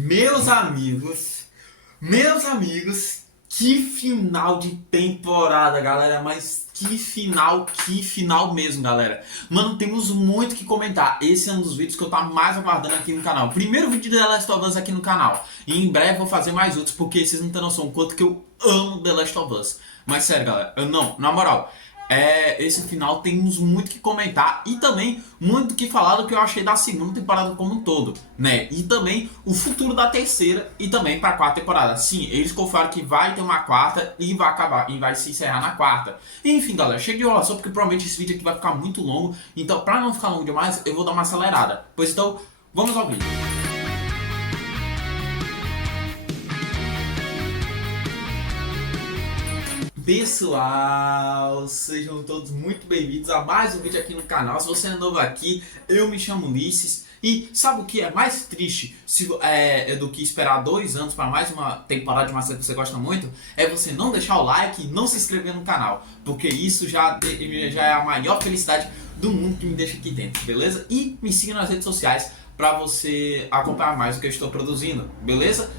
Meus amigos, que final de temporada, galera, mas que final mesmo, galera. Mano, temos muito que comentar. Esse é um dos vídeos que eu tô mais aguardando aqui no canal. Primeiro vídeo de The Last of Us aqui no canal. E em breve vou fazer mais outros, porque vocês não têm noção o quanto que eu amo The Last of Us. Mas sério, galera, na moral, esse final temos muito que comentar e também muito que falar do que eu achei da segunda temporada como um todo, né? E também o futuro da terceira e também para a quarta temporada. Sim, eles confirmaram que vai ter uma quarta e vai acabar e vai se encerrar na quarta. Enfim, galera, chega de enrolação porque provavelmente esse vídeo aqui vai ficar muito longo. Então, para não ficar longo demais, eu vou dar uma acelerada. Pois então, vamos ao vídeo. Pessoal, sejam todos muito bem-vindos a mais um vídeo aqui no canal. Se você é novo aqui, eu me chamo Ulisses. E sabe o que é mais triste do que esperar 2 anos para mais uma temporada de uma série que você gosta muito? É você não deixar o like e não se inscrever no canal. Porque isso já é a maior felicidade do mundo que me deixa aqui dentro, beleza? E me siga nas redes sociais para você acompanhar mais o que eu estou produzindo, beleza?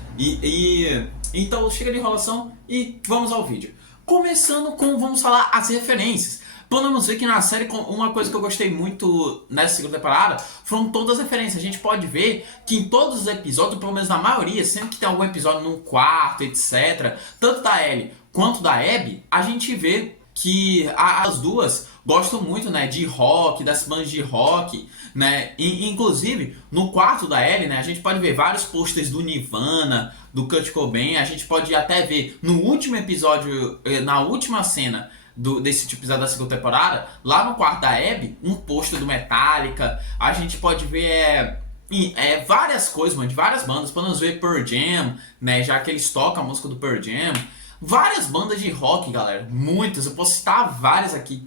Então chega de enrolação e vamos ao vídeo. Começando com, vamos falar as referências. Podemos ver que na série, uma coisa que eu gostei muito nessa segunda temporada foram todas as referências. A gente pode ver que em todos os episódios, pelo menos na maioria, sempre que tem algum episódio num quarto, etc., tanto da Ellie quanto da Abby, a gente vê que as duas gostam muito, né, de rock, das bandas de rock, né, inclusive no quarto da Ellie, né, a gente pode ver vários posters do Nirvana, do Kurt Cobain. A gente pode até ver no último episódio, na última cena desse tipo episódio da segunda temporada, lá no quarto da Abby, um pôster do Metallica. A gente pode ver várias coisas, mano, de várias bandas. Podemos ver Pearl Jam, né, já que eles tocam a música do Pearl Jam. Várias bandas de rock, galera, muitas, eu posso citar várias aqui,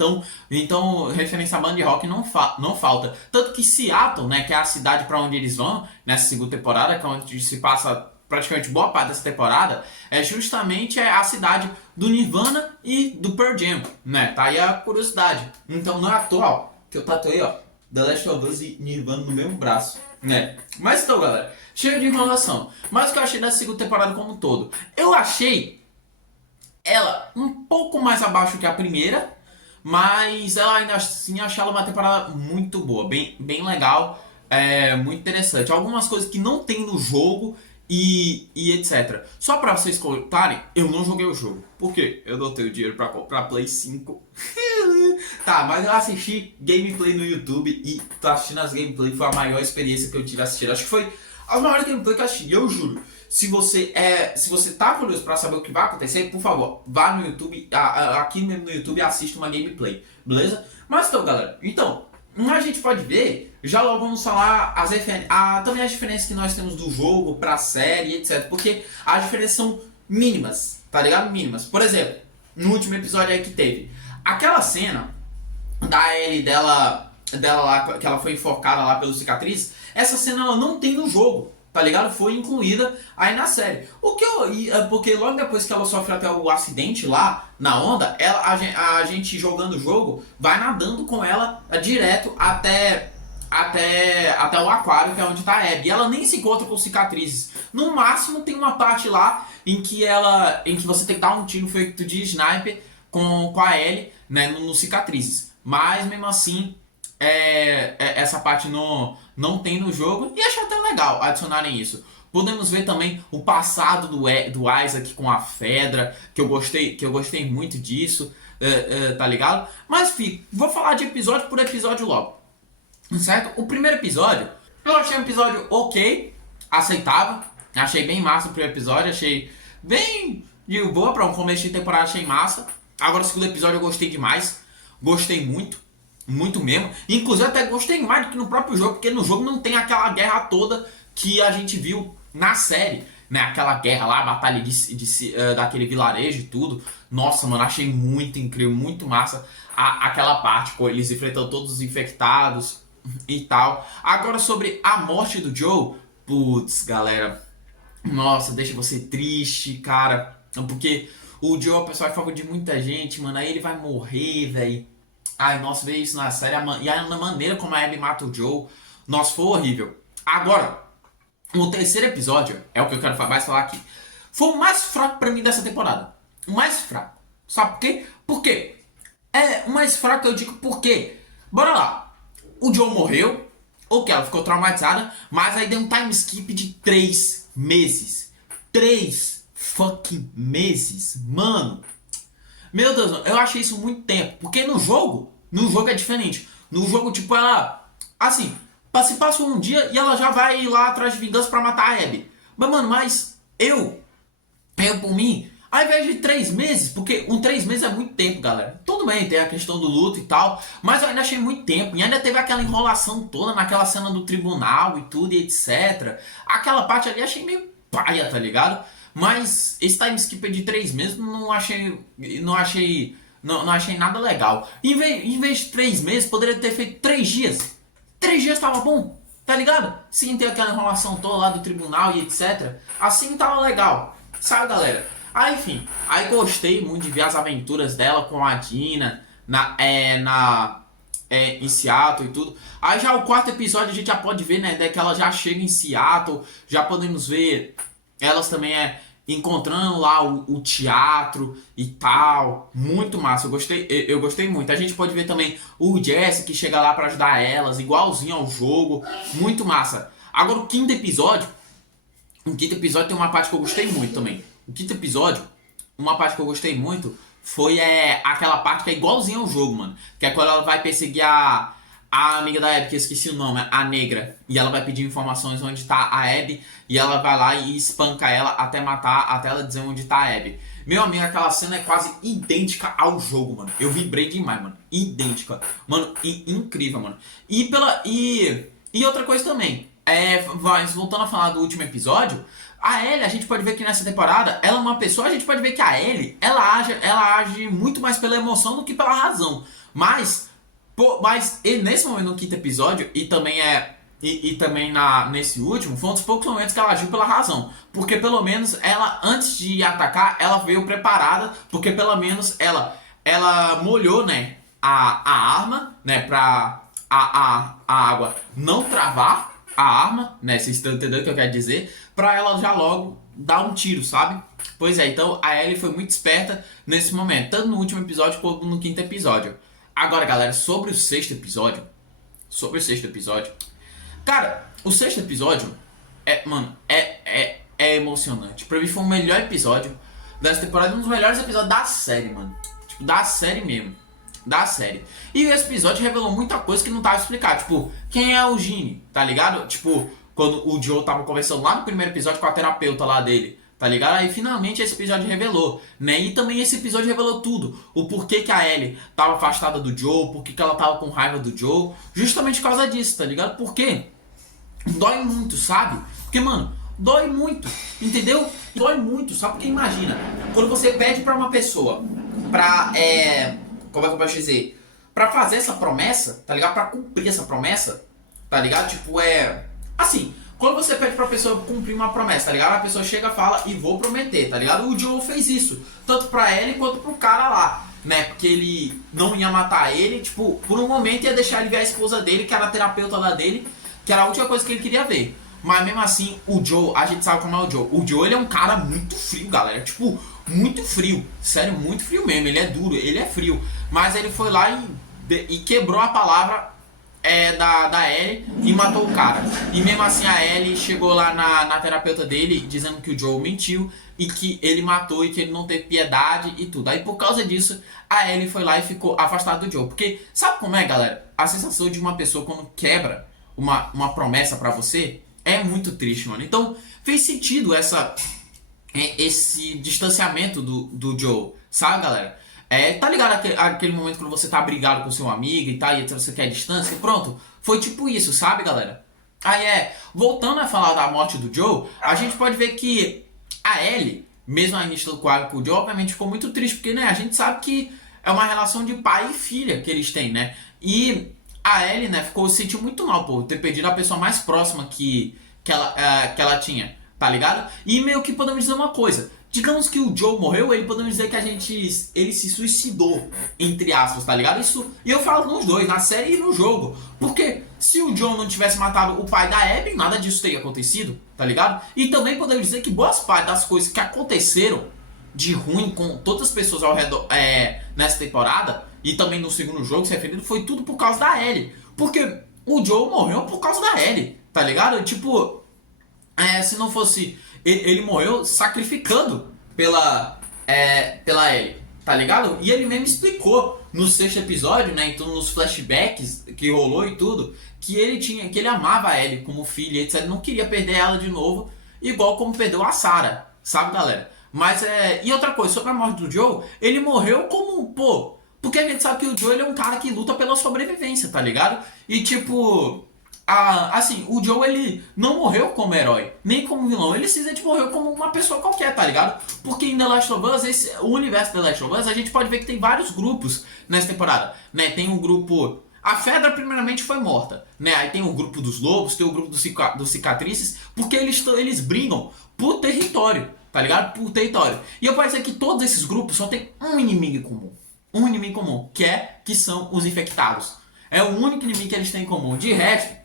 então referência a banda de rock não falta. Tanto que Seattle, né, que é a cidade para onde eles vão nessa segunda temporada, que é onde se passa praticamente boa parte dessa temporada, é justamente a cidade do Nirvana e do Pearl Jam, né, tá aí a curiosidade. Então não é atual que eu tatuei, ó, The Last of Us e Nirvana no mesmo braço, né. Mas então, galera, chega de enrolação. Mas o que eu achei dessa segunda temporada como um todo? Eu achei ela um pouco mais abaixo que a primeira, mas ela ainda assim achei ela uma temporada muito boa, bem legal, muito interessante. Algumas coisas que não tem no jogo e etc. Só pra vocês contarem, eu não joguei o jogo. Por quê? Eu não tenho dinheiro pra comprar Play 5. Tá, mas eu assisti gameplay no YouTube e tô assistindo as gameplay, foi a maior experiência que eu tive assistindo. Acho que foi as maiores gameplay que eu assisti, eu juro. Se você tá curioso pra saber o que vai acontecer, por favor, vá no YouTube, aqui mesmo no YouTube, e assista uma gameplay, beleza? Mas então, galera, a gente pode ver, já logo vamos falar também as diferenças que nós temos do jogo pra série, etc. Porque as diferenças são mínimas, tá ligado? Mínimas. Por exemplo, no último episódio aí que teve aquela cena da Ellie dela lá, que ela foi enforcada lá pelo cicatriz, essa cena ela não tem no jogo, tá ligado? Foi incluída aí na série. Porque logo depois que ela sofre até o acidente lá na onda, a gente jogando o jogo vai nadando com ela direto até o aquário, que é onde tá a Abby. E ela nem se encontra com cicatrizes. No máximo tem uma parte lá em que você tem que dar um tiro feito de sniper com a Ellie, né, no cicatrizes. Mas mesmo assim, essa parte não tem no jogo, e acho até legal adicionarem isso. Podemos ver também o passado do Isaac com a Fedra, que eu gostei muito disso, tá ligado? Mas enfim, vou falar de episódio por episódio logo, certo? O primeiro episódio, eu achei um episódio ok, aceitável, achei bem massa o primeiro episódio, achei bem de boa para um começo de temporada, achei massa. Agora o segundo episódio eu gostei demais, gostei muito mesmo. Inclusive até gostei mais do que no próprio jogo, porque no jogo não tem aquela guerra toda que a gente viu na série, né? Aquela guerra lá, a batalha daquele vilarejo e tudo. Nossa, mano, achei muito incrível, muito massa aquela parte, pô, eles enfrentando todos os infectados e tal. Agora sobre a morte do Joe, putz, galera, nossa, deixa você triste, cara, porque o Joe é o pessoal favorito de muita gente, mano, aí ele vai morrer, velho. Ai, nossa, ver isso na série, e a maneira como a Abby mata o Joe, nossa, foi horrível. Agora, O terceiro episódio, é o que eu quero mais falar aqui, foi o mais fraco pra mim dessa temporada. O mais fraco. Sabe por quê? Por quê? É, o mais fraco eu digo por quê. Bora lá. O Joe morreu, ok, ela ficou traumatizada, mas aí deu um time skip de 3 meses. 3 fucking meses. Mano. Meu Deus, eu achei isso muito tempo. Porque no jogo é diferente. No jogo, tipo, ela... Assim, se passa um dia e ela já vai lá atrás de vingança pra matar a Abby. Mas, mano, eu por mim, ao invés de 3 meses, porque 3 meses é muito tempo, galera. Tudo bem, tem a questão do luto e tal, mas eu ainda achei muito tempo. E ainda teve aquela enrolação toda naquela cena do tribunal e tudo e etc. Aquela parte ali achei meio paia, tá ligado? Mas esse time skip de 3 meses não achei nada legal. Em vez de 3 meses, poderia ter feito 3 dias. 3 dias tava bom, tá ligado? Sem ter aquela enrolação toda lá do tribunal e etc. Assim tava legal. Sabe, galera? Aí, enfim, aí gostei muito de ver as aventuras dela com a Dina em Seattle e tudo. Aí já o quarto episódio a gente já pode ver, né, que ela já chega em Seattle, já podemos ver elas também encontrando lá o teatro e tal. Muito massa, eu gostei muito. A gente pode ver também o Jesse que chega lá pra ajudar elas, igualzinho ao jogo. Muito massa. Agora o quinto episódio tem uma parte que eu gostei muito também. O quinto episódio, uma parte que eu gostei muito foi aquela parte que é igualzinha ao jogo, mano. Que é quando ela vai perseguir a amiga da Abby, que eu esqueci o nome, a negra. E ela vai pedir informações onde tá a Abby. E ela vai lá e espanca ela até matar, até ela dizer onde tá a Abby. Meu amigo, aquela cena é quase idêntica ao jogo, mano. Eu vibrei demais, mano. Idêntica. Mano, incrível, mano. E outra coisa também. Voltando a falar do último episódio, a Ellie, a gente pode ver que nessa temporada, ela é uma pessoa, a gente pode ver que a Ellie, ela age muito mais pela emoção do que pela razão. Mas nesse momento, no quinto episódio, e também nesse último, foi um dos poucos momentos que ela agiu pela razão. Porque pelo menos ela, antes de atacar, ela veio preparada, porque pelo menos ela molhou, né, a arma, né, pra a água não travar a arma, né? Vocês estão entendendo o que eu quero dizer? Pra ela já logo dar um tiro, sabe? Pois é, então a Ellie foi muito esperta nesse momento, tanto no último episódio quanto no quinto episódio. Agora, galera, sobre o sexto episódio. Cara, o sexto episódio é emocionante. Pra mim foi o melhor episódio dessa temporada, um dos melhores episódios da série, mano. Tipo, da série mesmo. Da série. E esse episódio revelou muita coisa que não tava explicado. Tipo, quem é o Gene, tá ligado? Tipo, quando o Joe tava conversando lá no primeiro episódio com a terapeuta lá dele, tá ligado? Aí finalmente esse episódio revelou, né? E também esse episódio revelou tudo. O porquê que a Ellie tava afastada do Joe, porquê que ela tava com raiva do Joe. Justamente por causa disso, tá ligado? Porque dói muito, sabe? Porque, mano, dói muito, entendeu? Dói muito, sabe? Porque imagina, quando você pede pra uma pessoa pra, como é que eu posso dizer? Pra fazer essa promessa, tá ligado? Pra cumprir essa promessa, tá ligado? Tipo, assim, quando você pede pra pessoa cumprir uma promessa, tá ligado? A pessoa chega e fala, e vou prometer, tá ligado? O Joe fez isso, tanto pra ele quanto pro cara lá, né? Porque ele não ia matar ele, tipo, por um momento ia deixar ele ver a esposa dele, que era a terapeuta lá dele, que era a última coisa que ele queria ver. Mas mesmo assim, o Joe, a gente sabe como é o Joe. O Joe, ele é um cara muito frio, galera. Tipo, muito frio. Sério, muito frio mesmo. Ele é duro, ele é frio. Mas ele foi lá e quebrou a palavra da Ellie e matou o cara. E mesmo assim a Ellie chegou lá na terapeuta dele dizendo que o Joe mentiu e que ele matou e que ele não teve piedade e tudo. Aí por causa disso, a Ellie foi lá e ficou afastada do Joe. Porque sabe como é, galera? A sensação de uma pessoa quando quebra uma promessa pra você é muito triste, mano. Então fez sentido esse distanciamento do Joe, sabe, galera? Tá ligado aquele momento quando você tá brigado com seu amigo e tal, e você quer distância? Pronto, foi tipo isso, sabe, galera? Aí voltando a falar da morte do Joe, a gente pode ver que a Ellie, mesmo ainda estando com o Joe, obviamente ficou muito triste, porque, né, a gente sabe que é uma relação de pai e filha que eles têm, né? E a Ellie, né, sentiu muito mal por ter perdido a pessoa mais próxima que ela tinha, tá ligado? E meio que podemos dizer uma coisa. Digamos que o Joe morreu, ele podemos dizer que ele se suicidou, entre aspas, tá ligado? Isso, e eu falo nos dois, na série e no jogo. Porque se o Joe não tivesse matado o pai da Abby, nada disso teria acontecido, tá ligado? E também podemos dizer que boas partes das coisas que aconteceram de ruim com todas as pessoas ao redor nessa temporada, e também no segundo jogo, se referindo, foi tudo por causa da Ellie. Porque o Joe morreu por causa da Ellie, tá ligado? Tipo, se não fosse... Ele morreu sacrificando pela Ellie, tá ligado? E ele mesmo explicou no sexto episódio, né? Então nos flashbacks que rolou e tudo, que ele amava a Ellie como filha, etc. Não queria perder ela de novo, igual como perdeu a Sarah, sabe, galera? Mas e outra coisa, sobre a morte do Joe, ele morreu como, pô... Porque a gente sabe que o Joe ele é um cara que luta pela sobrevivência, tá ligado? E tipo... assim, o Joe ele não morreu como herói, nem como vilão, ele simplesmente morreu como uma pessoa qualquer, tá ligado? Porque em The Last of Us, o universo The Last of Us, a gente pode ver que tem vários grupos nessa temporada, né? Tem um grupo... A Fedra primeiramente foi morta, né? Aí tem o grupo dos lobos, tem o grupo dos cicatrizes, porque eles brigam por território, tá ligado? Por território. E eu posso dizer que todos esses grupos só tem um inimigo em comum. Um inimigo em comum, que são os infectados. É o único inimigo que eles têm em comum. De resto,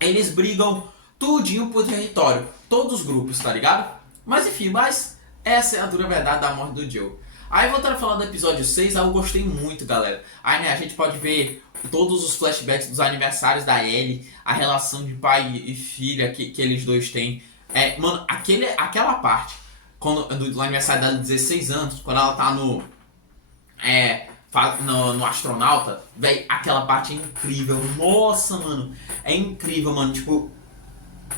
eles brigam tudinho por território. Todos os grupos, tá ligado? Mas enfim, essa é a dura verdade da morte do Joe. Aí voltando a falar do episódio 6, eu gostei muito, galera. Aí né, a gente pode ver todos os flashbacks dos aniversários da Ellie, a relação de pai e filha que eles dois têm. Mano, aquela parte do aniversário dela de 16 anos, quando ela tá no astronauta, velho, aquela parte é incrível. Nossa, mano, é incrível, mano. Tipo,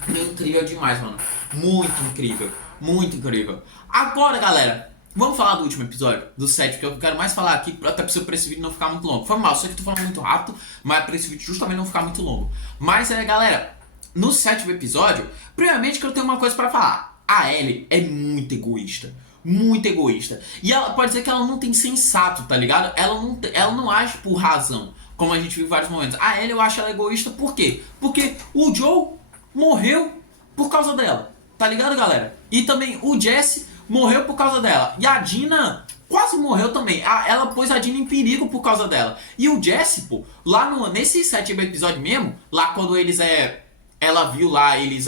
é incrível demais, mano. Muito incrível, muito incrível. Agora, galera, vamos falar do último episódio, do 7, porque eu quero mais falar aqui, até pra esse vídeo não ficar muito longo. Foi mal, só que eu tô falando muito rápido, mas pra esse vídeo justamente não ficar muito longo. Mas, galera, no 7º episódio, primeiramente que eu tenho uma coisa pra falar. A Ellie é muito egoísta. Muito egoísta. E ela pode dizer que ela não tem sensato, tá ligado? Ela não age por razão, como a gente viu em vários momentos. A Ellie, eu acho ela egoísta por quê? Porque o Joe morreu por causa dela, tá ligado, galera? E também o Jesse morreu por causa dela. E a Dina quase morreu também. Ela pôs a Dina em perigo por causa dela. E o Jesse, pô, lá nesse 7º episódio mesmo, lá quando ela viu lá eles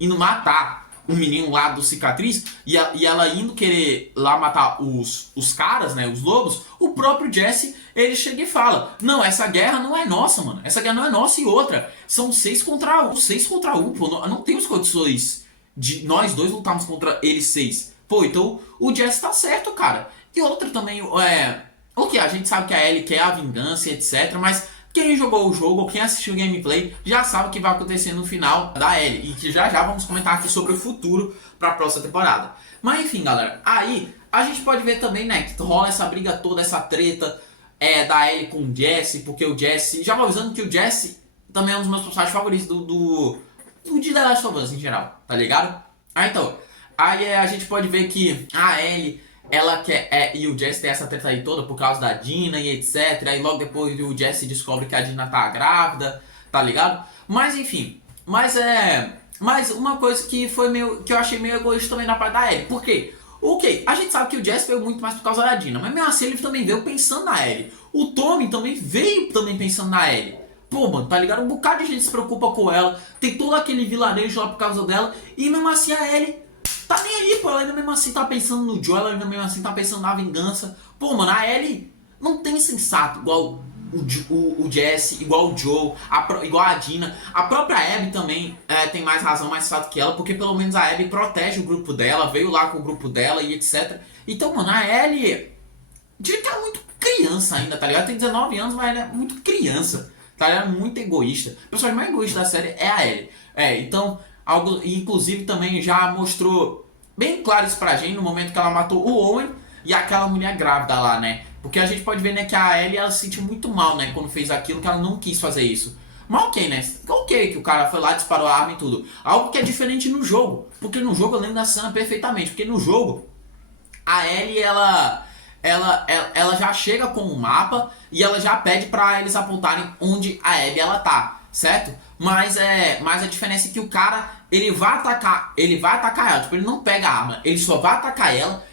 indo matar um menino lá do cicatriz, e ela indo querer lá matar os caras, né, os lobos, o próprio Jesse, ele chega e fala, não, essa guerra não é nossa, mano, essa guerra não é nossa. E outra, são 6 contra 1, pô, não temos condições de nós dois lutarmos contra eles 6. Pô, então o Jesse tá certo, cara. E outra também, a gente sabe que a Ellie quer a vingança, etc, mas quem jogou o jogo ou quem assistiu o gameplay já sabe o que vai acontecer no final da Ellie. E que já vamos comentar aqui sobre o futuro para a próxima temporada. Mas enfim, galera. Aí a gente pode ver também, né, que rola essa briga toda, essa treta da Ellie com o Jesse. Porque o Jesse... Já vou avisando que o Jesse também é um dos meus personagens favoritos do de The Last of Us em geral. Tá ligado? Então... Aí a gente pode ver que a Ellie... Ela quer, e o Jesse tem essa treta aí toda por causa da Dina e etc. Aí logo depois o Jesse descobre que a Dina tá grávida, tá ligado? Mas enfim, mas uma coisa que eu achei meio egoísta também da parte da Ellie. Por quê? Ok, a gente sabe que o Jesse veio muito mais por causa da Dina, mas mesmo assim ele também veio pensando na Ellie. O Tommy também veio pensando na Ellie. Pô, mano, tá ligado? Um bocado de gente se preocupa com ela, tem todo aquele vilarejo lá por causa dela, e mesmo assim a Ellie tá nem aí, pô, ela ainda mesmo assim tá pensando no Joel, ela ainda mesmo assim tá pensando na vingança. Pô, mano, a Ellie não tem sensato igual o Jesse, igual o Joe, igual a Dina. A própria Abby também tem mais razão, mais sensato que ela, porque pelo menos a Abby protege o grupo dela, veio lá com o grupo dela e etc. Então, mano, a Ellie, diria que ela é muito criança ainda, tá ligado? Tem 19 anos, mas ela é muito criança, tá ligado? Muito egoísta. O personagem mais egoísta da série é a Ellie. Então... inclusive também já mostrou bem claro isso pra gente no momento que ela matou o Owen e aquela mulher grávida lá, né? Porque a gente pode ver, né, que a Ellie, ela se sentiu muito mal, né, quando fez aquilo, que ela não quis fazer isso. Mas ok, né? Ok que o cara foi lá, disparou a arma e tudo. Algo que é diferente no jogo. Porque no jogo eu lembro da cena perfeitamente. Porque no jogo, a Ellie, ela já chega com o mapa e ela já pede pra eles apontarem onde a Abby ela tá, certo? Mas a diferença é que o cara, ele vai atacar ela, tipo, ele não pega a arma, ele só vai atacar ela,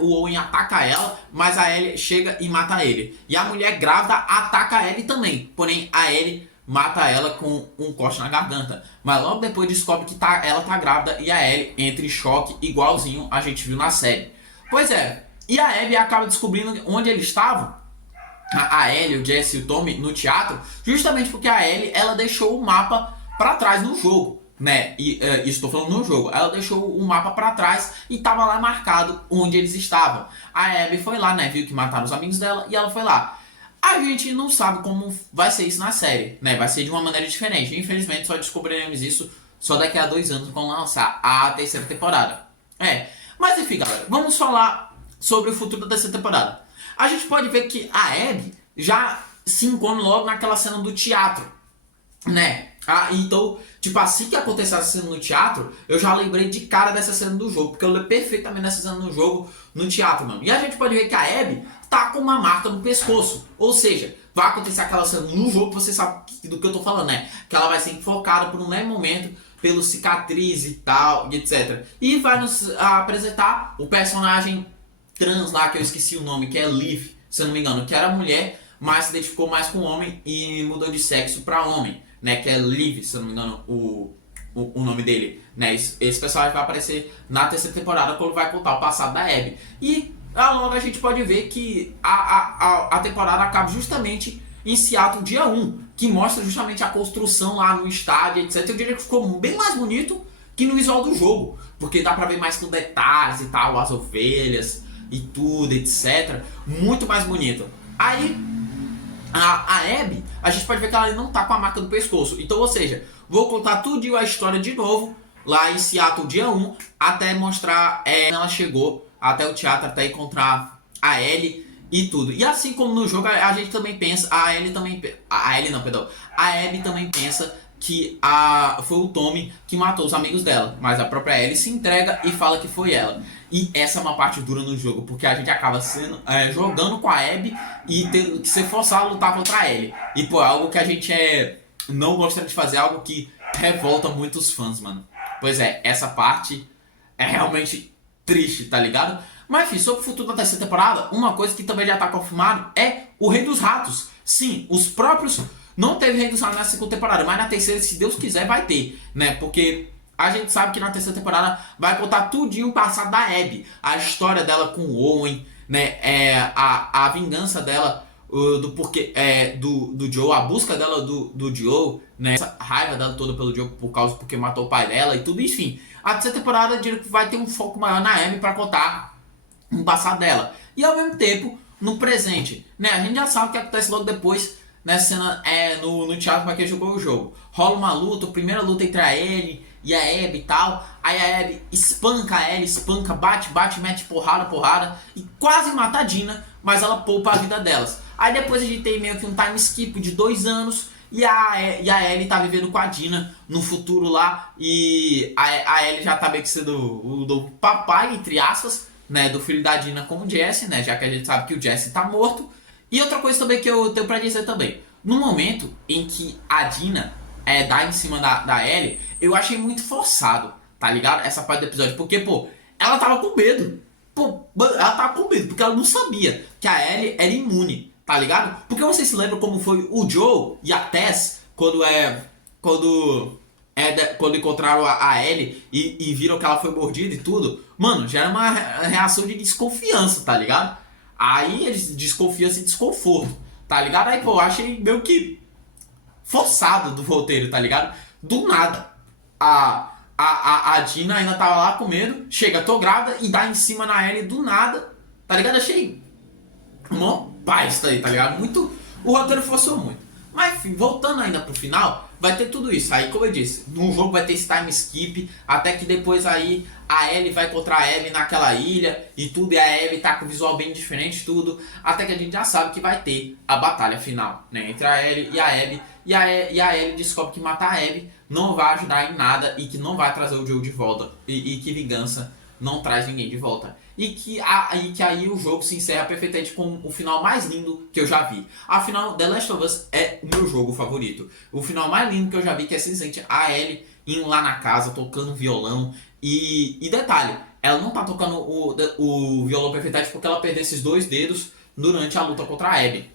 o Owen ataca ela, mas a Ellie chega e mata ele. E a mulher grávida ataca a Ellie também, porém a Ellie mata ela com um corte na garganta. Mas logo depois descobre que ela tá grávida e a Ellie entra em choque, igualzinho a gente viu na série. Pois é, e a Abby acaba descobrindo onde eles estavam, a Ellie, o Jesse e o Tommy, no teatro, justamente porque a Ellie, ela deixou o mapa pra trás no jogo, né? E estou falando no jogo. Ela deixou o mapa pra trás e tava lá marcado onde eles estavam. A Abby foi lá, né? Viu que mataram os amigos dela e ela foi lá. A gente não sabe como vai ser isso na série, né? Vai ser de uma maneira diferente. Infelizmente, só descobriremos isso só daqui a 2 anos, quando lançar a terceira temporada. Mas enfim, galera, vamos falar sobre o futuro da terceira temporada. A gente pode ver que a Abby já se encontra logo naquela cena do teatro, né? Então, tipo, assim que aconteceu essa cena no teatro, eu já lembrei de cara dessa cena do jogo, porque eu lembro perfeitamente dessa cena no jogo, no teatro, mano. E a gente pode ver que a Abby tá com uma marca no pescoço, ou seja, vai acontecer aquela cena no jogo, você sabe do que eu tô falando, né? Que ela vai ser enfocada por um leve momento pelo cicatriz e tal, e etc. E vai nos apresentar o personagem trans lá, que eu esqueci o nome, que é Liv, se eu não me engano, que era mulher, mas se identificou mais com homem e mudou de sexo pra homem, né? Que é Liv, se eu não me engano, o nome dele, né? Esse personagem vai aparecer na terceira temporada, quando vai contar o passado da Abby. E logo a gente pode ver que a temporada acaba justamente em Seattle dia 1, que mostra justamente a construção lá no estádio, etc. Eu diria que ficou bem mais bonito que no visual do jogo, porque dá pra ver mais com detalhes e tal, as ovelhas e tudo, etc. Muito mais bonito. Aí, a Abby, a gente pode ver que ela não tá com a marca no pescoço. Então, ou seja, vou contar tudo a história de novo, lá em Seattle dia 1, até mostrar ela chegou até o teatro, até encontrar a Ellie e tudo. E assim como no jogo, a gente também pensa, a Abby também pensa que foi o Tommy que matou os amigos dela, mas a própria Ellie se entrega e fala que foi ela. E essa é uma parte dura no jogo, porque a gente acaba jogando com a Abby e tendo que ser forçado a lutar contra a Ellie. E pô, é algo que a gente não gostaria de fazer, algo que revolta muitos fãs, mano. Pois é, essa parte é realmente triste, tá ligado? Mas enfim, sobre o futuro da terceira temporada, uma coisa que também já tá confirmado é o Rei dos Ratos. Sim, os próprios... Não teve Rei dos Ratos na segunda temporada, mas na terceira, se Deus quiser, vai ter, né? Porque a gente sabe que na terceira temporada vai contar tudinho o passado da Abby. A história dela com o Owen, né? A vingança dela do Joe, a busca dela do Joe, né? Essa raiva dela toda pelo Joe porque matou o pai dela e tudo, enfim. A terceira temporada eu diria que vai ter um foco maior na Abby pra contar o passado dela. E ao mesmo tempo, no presente, né? A gente já sabe o que acontece logo depois nessa cena no teatro para quem jogou o jogo. Rola uma luta, a primeira luta entre a Ellie e a Abby e tal. Aí a Abby espanca a Ellie, bate, mete porrada e quase mata a Dina, mas ela poupa a vida delas. Aí depois a gente tem meio que um time skip de 2 anos e a Ellie tá vivendo com a Dina no futuro lá. E a Ellie já tá meio que sendo do papai, entre aspas, né, do filho da Dina com o Jesse, né, já que a gente sabe que o Jesse tá morto. E outra coisa também que eu tenho pra dizer também. No momento em que a Dina dá em cima da Ellie, eu achei muito forçado, tá ligado? Essa parte do episódio. Porque, pô, ela tava com medo. Pô, ela tava com medo, porque ela não sabia que a Ellie era imune, tá ligado? Porque vocês se lembram como foi o Joe e a Tess quando encontraram a Ellie e viram que ela foi mordida e tudo? Mano, já era uma reação de desconfiança, tá ligado? Aí eles desconfiança e desconforto, tá ligado? Aí, pô, eu achei meio que forçado do roteiro, tá ligado? Do nada. A Dina ainda tava lá com medo, chega, tô grávida, e dá em cima na Ellie do nada, tá ligado? Achei mó paz, tá ligado? Muito. O roteiro forçou muito. Mas, enfim, voltando ainda pro final, vai ter tudo isso. Aí, como eu disse, no jogo vai ter esse time skip, até que depois aí a Ellie vai encontrar a Abby naquela ilha e tudo, e a Abby tá com um visual bem diferente, tudo, até que a gente já sabe que vai ter a batalha final, né, entre a Ellie e a Abby, e a Ellie descobre que matar a Abby não vai ajudar em nada e que não vai trazer o Joe de volta, e que vingança não traz ninguém de volta. E que aí o jogo se encerra perfeitamente com o final mais lindo que eu já vi. Afinal, The Last of Us é o meu jogo favorito. O final mais lindo que eu já vi, que é simplesmente a Ellie indo lá na casa, tocando violão. E detalhe, ela não tá tocando o violão perfeitamente porque ela perdeu esses 2 dedos durante a luta contra a Abby.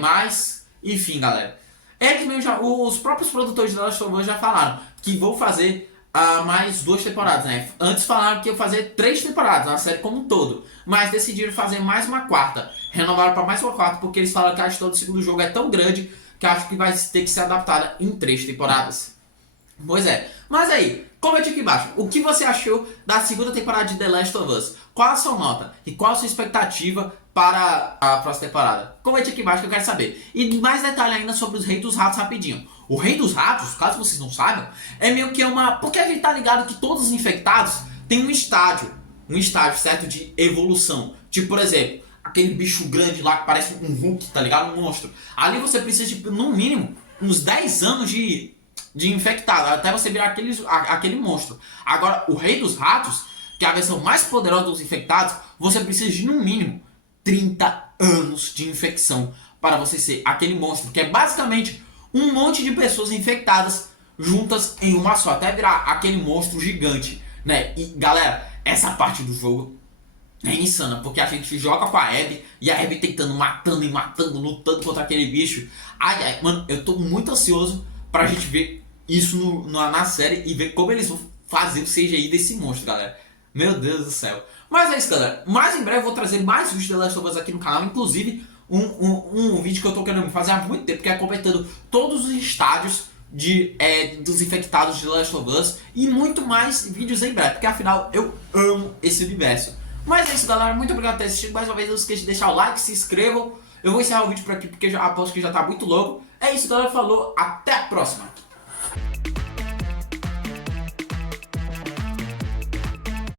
Mas, enfim, galera. Eles mesmo os próprios produtores de The Last of Us já falaram que vão fazer mais 2 temporadas, né? Antes falaram que iam fazer 3 temporadas, na série como um todo. Mas decidiram fazer mais uma quarta. Renovaram para mais uma quarta porque eles falaram que a história do segundo jogo é tão grande que acho que vai ter que ser adaptada em 3 temporadas. Pois é. Mas aí, comente aqui embaixo. O que você achou da segunda temporada de The Last of Us? Qual a sua nota? E qual a sua expectativa para a próxima temporada? Comente aqui embaixo que eu quero saber. E mais detalhe ainda sobre os Reis dos Ratos rapidinho. O Rei dos Ratos, caso vocês não saibam, é meio que uma... Porque a gente tá ligado que todos os infectados têm um estágio. Um estágio, certo? De evolução. Tipo, por exemplo, aquele bicho grande lá que parece um Hulk, tá ligado? Um monstro. Ali você precisa de, no mínimo, uns 10 anos de infectado, até você virar aquele monstro. Agora, o Rei dos Ratos, que é a versão mais poderosa dos infectados, você precisa de, no mínimo, 30 anos de infecção para você ser aquele monstro, que é basicamente um monte de pessoas infectadas juntas em uma só, até virar aquele monstro gigante, né? E, galera, essa parte do jogo é insana, porque a gente joga com a Abby e a Abby tentando, matando, lutando contra aquele bicho. Ai, mano, eu tô muito ansioso pra gente ver isso na série e ver como eles vão fazer o CGI desse monstro, galera. Meu Deus do céu. Mas é isso, galera. Mais em breve eu vou trazer mais vídeos de The Last of Us aqui no canal, inclusive um vídeo que eu tô querendo fazer há muito tempo, que é comentando todos os estádios dos infectados de The Last of Us e muito mais vídeos em breve, porque afinal eu amo esse universo. Mas é isso, galera. Muito obrigado por ter assistido. Mais uma vez, não esqueça de deixar o like, se inscrevam. Eu vou encerrar o vídeo por aqui porque aposto que já tá muito longo. É isso, galera. Falou. Até a próxima.